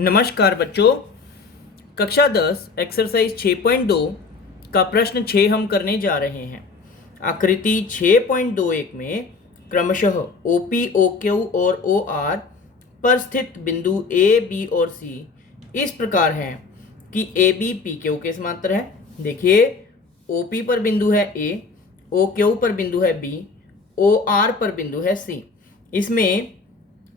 नमस्कार बच्चों, कक्षा 10 एक्सरसाइज 6.2 का प्रश्न 6 हम करने जा रहे हैं। आकृति 6.21 में क्रमशः OP, OQ और OR पर स्थित बिंदु A, B और C इस प्रकार हैं कि AB PQ के समांतर है। देखिए, OP पर बिंदु है A, OQ पर बिंदु है B, OR पर बिंदु है C। इसमें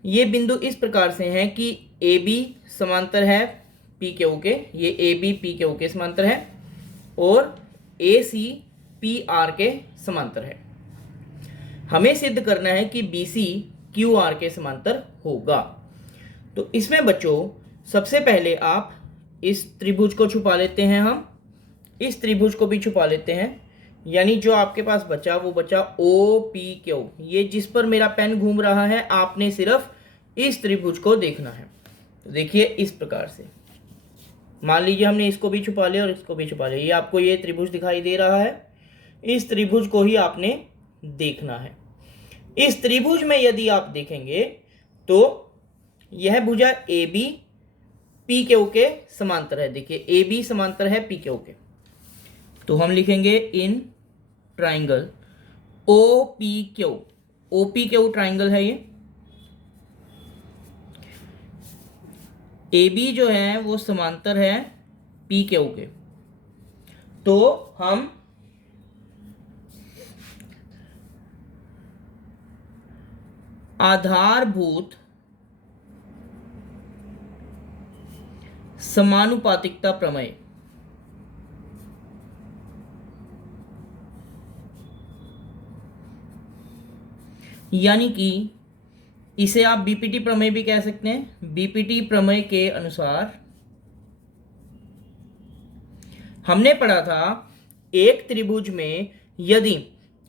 ये बिंदु इस प्रकार से हैं कि AB समांतर है PQ के, ये AB PQ के समांतर है और AC PR के समांतर है। हमें सिद्ध करना है कि BC QR के समांतर होगा। तो इसमें बच्चों सबसे पहले आप इस त्रिभुज को छुपा लेते हैं, हम इस त्रिभुज को भी छुपा लेते हैं, यानी जो आपके पास बचा वो बचा OPQ। ये जिस पर मेरा पेन घूम रहा है, आपने सिर्फ इस त्रिभुज को देखना है। तो देखिए इस प्रकार से, मान लीजिए हमने इसको भी छुपा लिया और इसको भी छुपा लिया। ये आपको ये त्रिभुज दिखाई दे रहा है, इस त्रिभुज को ही आपने देखना है। इस त्रिभुज में यदि आप देखेंगे तो यह भुजा AB PQ के समांतर है। देखिए AB समांतर है PQ के, तो हम लिखेंगे in triangle OPQ। OPQ triangle है ये। AB जो है वो समांतर है PQ के, तो हम आधारभूत समानुपातिकता प्रमेय यानी कि इसे आप बीपीटी प्रमेय भी कह सकते हैं। बीपीटी प्रमेय के अनुसार हमने पढ़ा था, एक त्रिभुज में यदि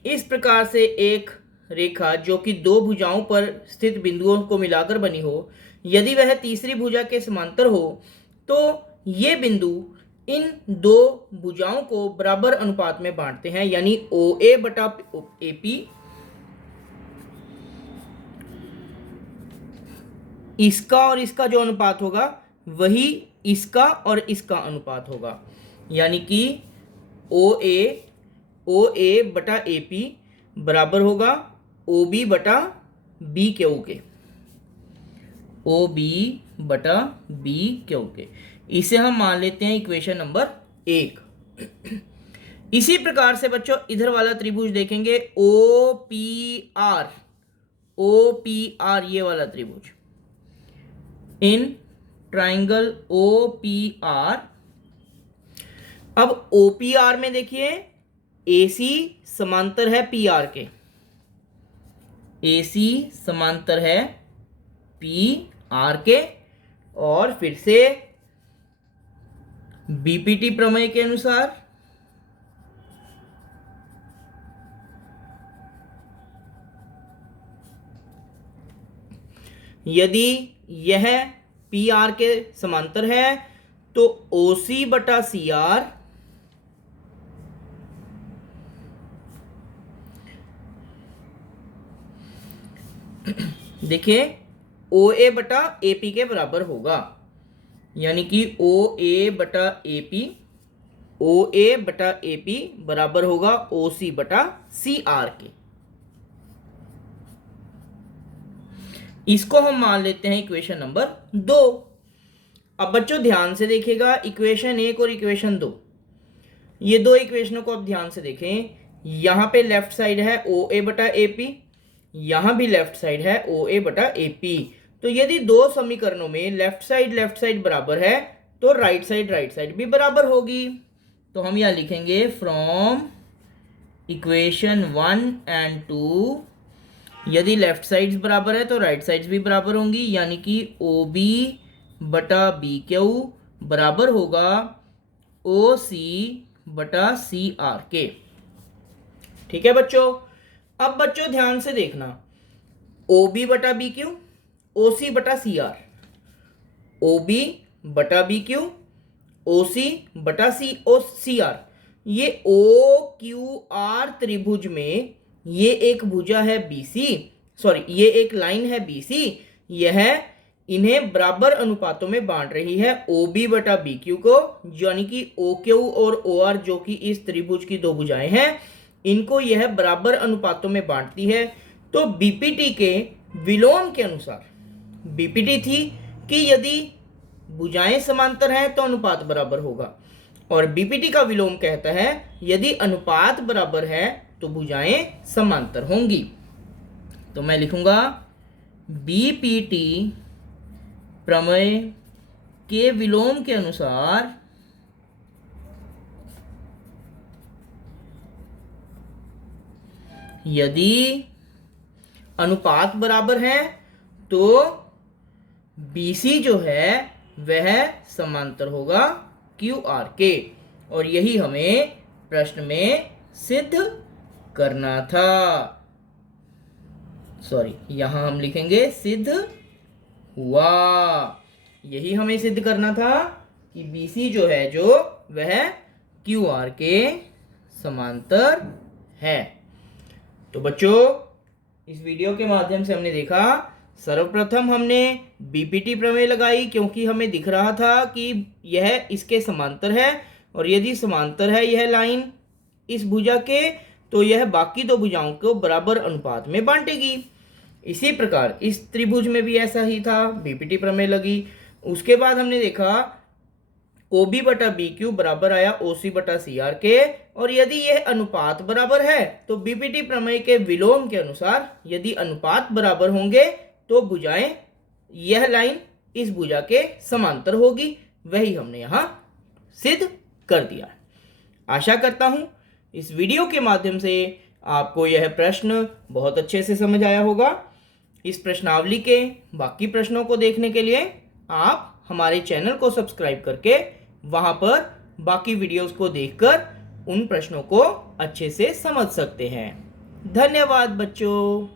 इस प्रकार से एक रेखा जो कि दो भुजाओं पर स्थित बिंदुओं को मिलाकर बनी हो, यदि वह तीसरी भुजा के समांतर हो, तो ये बिंदु इन दो भुजाओं को बराबर अनुपात में बांटते हैं, यानी OA बटा AP इसका और इसका जो अनुपात होगा वही इसका और इसका अनुपात होगा, यानी कि OA बटा AP बराबर होगा OB बटा BQ के, OB बटा BQ के। इसे हम मान लेते हैं इक्वेशन नंबर 1। इसी प्रकार से बच्चों इधर वाला त्रिभुज देखेंगे OPR ये वाला त्रिभुज, इन ट्राइंगल OPR। अब OPR में देखिए AC समांतर है PR के, AC समांतर है PR के, और फिर से बीपीटी प्रमेय के अनुसार यदि यह PR के समांतर है तो OC बटा CR देखिए OA बटा AP के बराबर होगा, यानी कि OA बटा AP बराबर होगा OC बटा CR के। इसको हम मान लेते हैं इक्वेशन नंबर 2। अब बच्चों ध्यान से देखिएगा, इक्वेशन 1 और इक्वेशन 2, ये दो इक्वेशनों को अब ध्यान से देखें। यहां पे लेफ्ट साइड है OA बटा AP, यहां भी लेफ्ट साइड है OA बटा AP। तो यदि दो समीकरणों में लेफ्ट साइड बराबर है तो राइट साइड भी बराबर होगी। तो हम यहां लिखेंगे फ्रॉम इक्वेशन 1 एंड 2, यदि लेफ्ट साइड्स बराबर है तो राइट साइड्स भी बराबर होंगी, यानी कि OB बटा BQ बराबर होगा OC बटा CR के। ठीक है बच्चों। अब बच्चों ध्यान से देखना, OB बटा BQ OC बटा CR, OB बटा BQ OC बटा CR, ये OQR त्रिभुज में ये एक भुजा है BC, सॉरी ये एक लाइन है BC, यह इन्हें बराबर अनुपातों में बांट रही है OB बटा BQ को, यानी कि OQ और OR जो कि इस त्रिभुज की दो भुजाएं हैं, इनको यह बराबर अनुपातों में बांटती है। तो BPT के विलोम के अनुसार BPT थी कि यदि भुजाएं समांतर हैं तो अनुपात बराबर होगा, और BPT का विलोम कहता है यदि अनुपात बराबर है तो भुजाएं समांतर होंगी। तो मैं लिखूंगा BPT प्रमेय के विलोम के अनुसार यदि अनुपात बराबर है तो BC जो है वह समांतर होगा QR के, और यही हमें प्रश्न में सिद्ध करना था। सॉरी, यहां हम लिखेंगे सिद्ध हुआ। यही हमें सिद्ध करना था कि BC जो है जो वह QR के समांतर है। तो बच्चों, इस वीडियो के माध्यम से हमने देखा, सर्वप्रथम हमने BPT प्रमेय लगाई क्योंकि हमें दिख रहा था कि यह इसके समांतर है, और यदि समांतर है यह लाइन इस भुजा के, तो यह बाकी दो भुजाओं को बराबर अनुपात में बांटेगी। इसी प्रकार इस त्रिभुज में भी ऐसा ही था, BPT प्रमेय लगी। उसके बाद हमने देखा OB बटा BQ बराबर आया OC बटा CR के, और यदि यह अनुपात बराबर है तो BPT प्रमेय के विलोम के अनुसार यदि अनुपात बराबर होंगे तो भुजाएं, यह लाइन इस भुजा के समांतर होगी। वही हमने यहां सिद्ध कर दिया। आशा करता हूं इस वीडियो के माध्यम से आपको यह प्रश्न बहुत अच्छे से समझ आया होगा। इस प्रश्नावली के बाकी प्रश्नों को देखने के लिए आप हमारे चैनल को सब्सक्राइब करके वहां पर बाकी वीडियोस को देखकर उन प्रश्नों को अच्छे से समझ सकते हैं। धन्यवाद बच्चों।